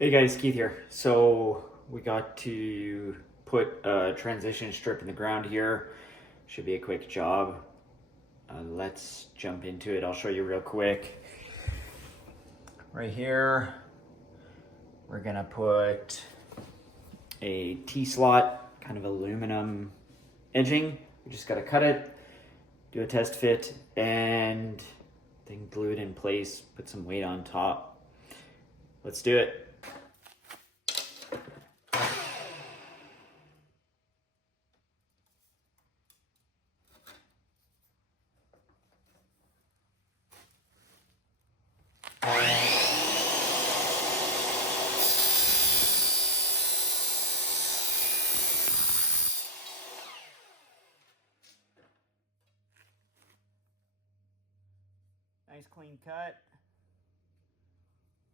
Hey guys, Keith here. So we got to put a transition strip in the ground here. Should be a quick job. Let's jump into it. I'll show you real quick. Right here, we're gonna put a T-slot, kind of aluminum edging. We just gotta cut it, do a test fit, and then glue it in place, put some weight on top. Let's do it. Nice clean cut.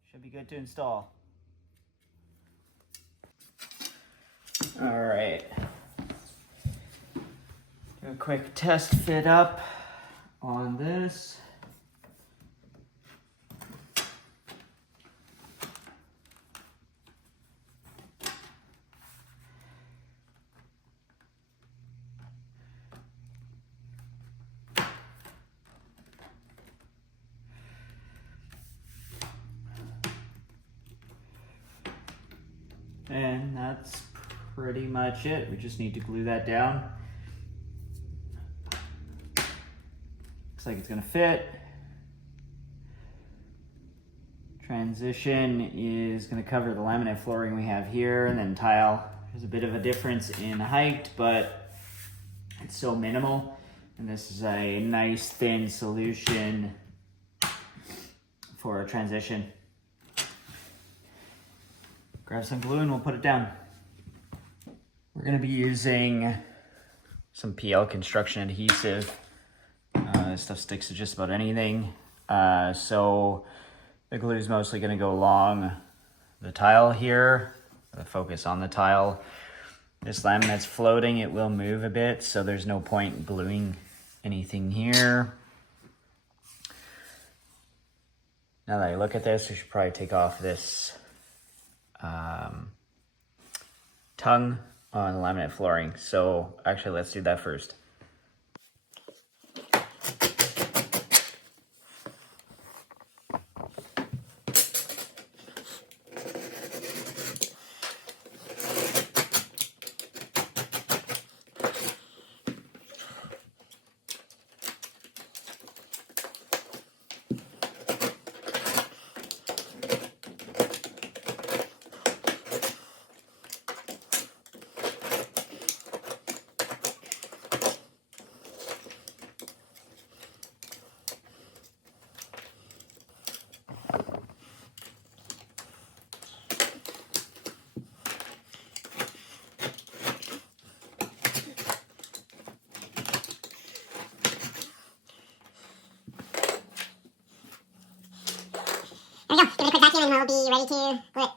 Should be good to install. All right. Do a quick test fit up on this. And that's pretty much it. We just need to glue that down. Looks like it's gonna fit. Transition is gonna cover the laminate flooring we have here, and then tile. There's a bit of a difference in height, but it's so minimal. And this is a nice thin solution for a transition. Grab some glue and we'll put it down. We're gonna be using some PL construction adhesive. This stuff sticks to just about anything. So the glue is mostly gonna go along the tile here, the focus on the tile. This laminate's floating, it will move a bit, so there's no point in gluing anything here. Now that I look at this, we should probably take off this tongue on the laminate flooring. So actually, let's do that first. There we go. Give it a quick vacuum and we'll be ready to glue it.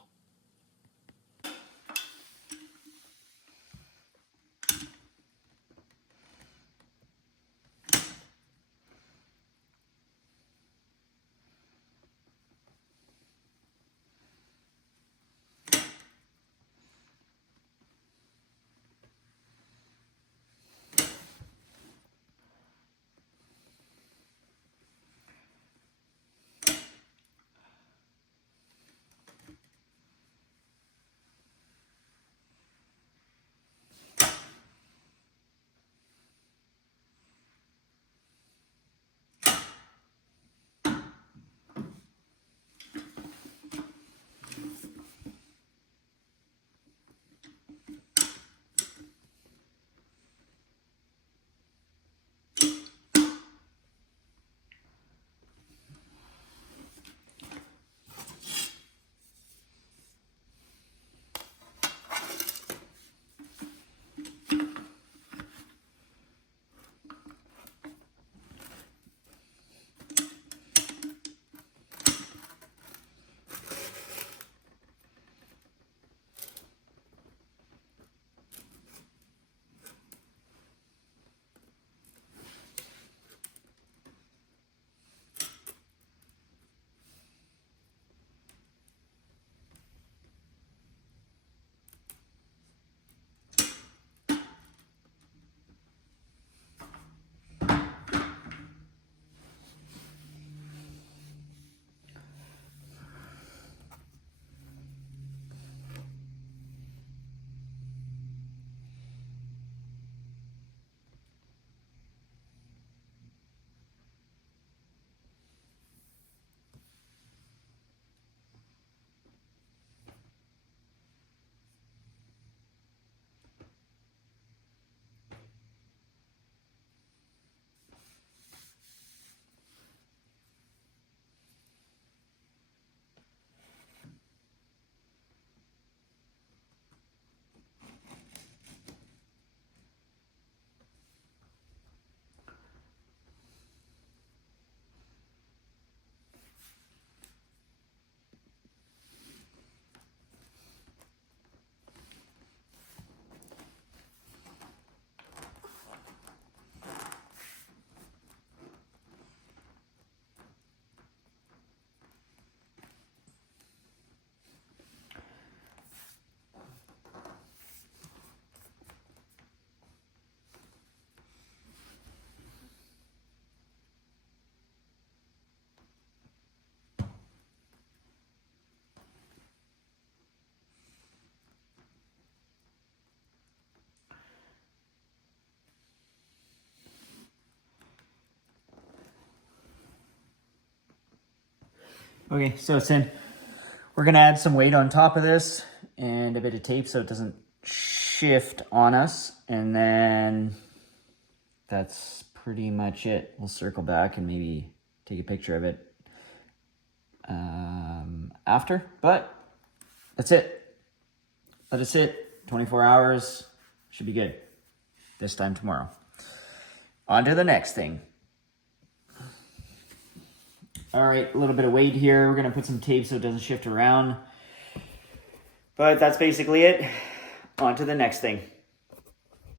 Okay, so it's in. We're gonna add some weight on top of this and a bit of tape so it doesn't shift on us. And then that's pretty much it. We'll circle back and maybe take a picture of it after, but that's it. Let it sit 24 hours. Should be good. This time tomorrow. On to the next thing. All right, a little bit of weight here. We're gonna put some tape so it doesn't shift around. But that's basically it. On to the next thing.